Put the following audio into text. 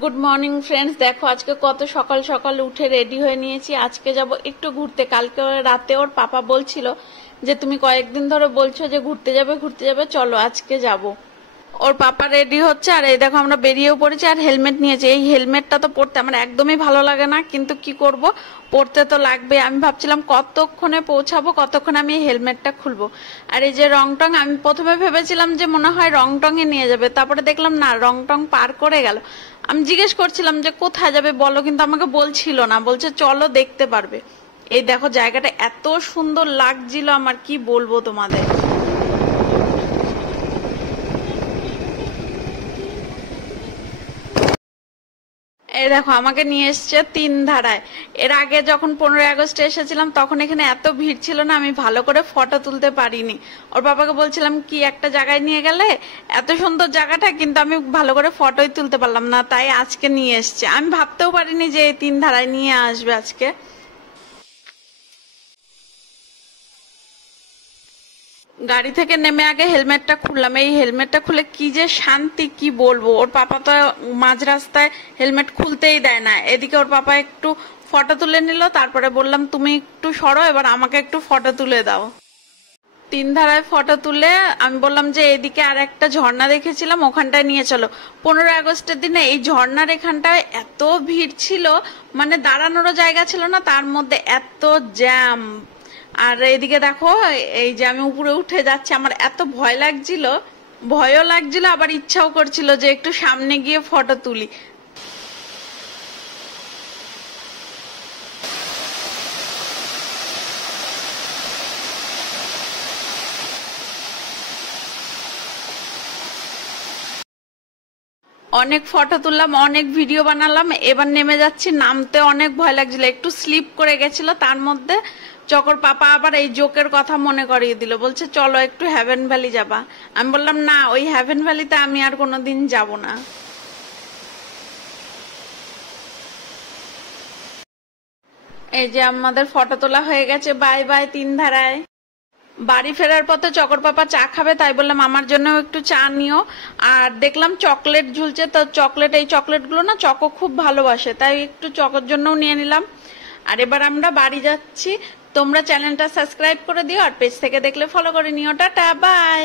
Good morning friends, দেখো আজকে কত সকাল সকাল উঠে রেডি হয়ে নিয়েছি। আজকে যাব একটু ঘুরতে। কালকে রাতে ওর পাপা বলছিল যে তুমি কয়েকদিন ধরে বলছো যে ঘুরতে যাবে, চলো আজকে যাব। ওর পাপা রেডি হচ্ছে, আর এই দেখো আমরা বেরিয়েও পড়েছি, আর হেলমেট নিয়েছি। এই হেলমেটটা তো পরতে আমার একদমই ভালো লাগে না, কিন্তু কি করব, পরতে তো লাগবে। আমি ভাবছিলাম কতক্ষণে পৌঁছাবো, কতক্ষণে আমি এই হেলমেটটা খুলবো। আর এই যে রং টং, আমি প্রথমে ভেবেছিলাম যে মনে হয় রং টঙে নিয়ে যাবে, তারপরে দেখলাম না, রং টং পার করে গেল। আমি জিজ্ঞেস করছিলাম যে কোথায় যাবে বলো, কিন্তু আমাকে বলছিল না, বলছে চলো দেখতে পারবে। এই দেখো জায়গাটা এত সুন্দর লাগছিল, আমার কি বলবো তোমাদের। এই দেখো আমাকে নিয়ে এসছে তিন ধারায়। এর আগে যখন 15ই আগস্টে এসেছিলাম তখন এখানে এত ভিড় ছিল না, আমি ভালো করে ফটো তুলতে পারিনি। ওর বাবাকে বলছিলাম কি একটা জায়গায় নিয়ে গেলে, এত সুন্দর জায়গাটা, কিন্তু আমি ভালো করে ফটোই তুলতে পারলাম না, তাই আজকে নিয়ে এসছে। আমি ভাবতেও পারিনি যে এই তিন ধারায় নিয়ে আসবে আজকে। গাড়ি থেকে নেমে আগে হেলমেটটা খুললাম। এই হেলমেটটা খুলে কি যে শান্তি, কি বলবো। ওর পাপা তো মাঝ রাস্তায় হেলমেট খুলতেই দেয় না। এদিকে ওর পাপা একটু ফটো তুলে নিল, তারপরে বললাম তুমি একটু সরো, এবার আমাকে একটু ফটো তুলে দাও। তিন ধারায় ফটো তুলে আমি বললাম যে এদিকে আর একটা ঝর্ণা দেখেছিলাম, ওখানটায় নিয়ে চলো। 15ই আগস্টের দিনে এই ঝর্ণার এখানটায় এত ভিড় ছিল, মানে দাঁড়ানোরও জায়গা ছিল না, তার মধ্যে এত জ্যাম। আর এদিকে দেখো, এই যে আমি উপরে উঠে যাচ্ছি, আমার এত ভয় লাগছিল, ভয়ও লাগছিল, আবার ইচ্ছাও করছিল যে একটু সামনে গিয়ে ফটো তুলি। অনেক ফটো তুললাম, অনেক ভিডিও বানালাম, এবার নেমে যাচ্ছি। নামতে অনেক ভয় লাগছিল, একটু স্লিপ করে গেছিল, তার মধ্যে চকর পাপা আবার এই জোকের কথা মনে করিয়ে দিল, বলছে চলো একটু হ্যাভেন ভ্যালি যাবা। আমি বললাম না, ওই হ্যাভেন ভ্যালিতে আমি আর কোনোদিন যাব না। এই যে আমাদের ফটো তোলা হয়ে গেছে, বাই বাই তিন ধারায়। বাড়ি ফেরার পথে চকর পাপা চা খাবে, তাই বললাম আমার জন্যও একটু চা নিও। আর দেখলাম চকলেট ঝুলছে, তো চকলেট, এই চকলেটগুলো না চকো খুব ভালোবাসে, তাই একটু চকোর জন্যও নিয়ে নিলাম। আর এবার আমরা বাড়ি যাচ্ছি। তোমরা চ্যানেলটা সাবস্ক্রাইব করে দিও, আর পেজ থেকে দেখলে ফলো করে নিও। Tata, by.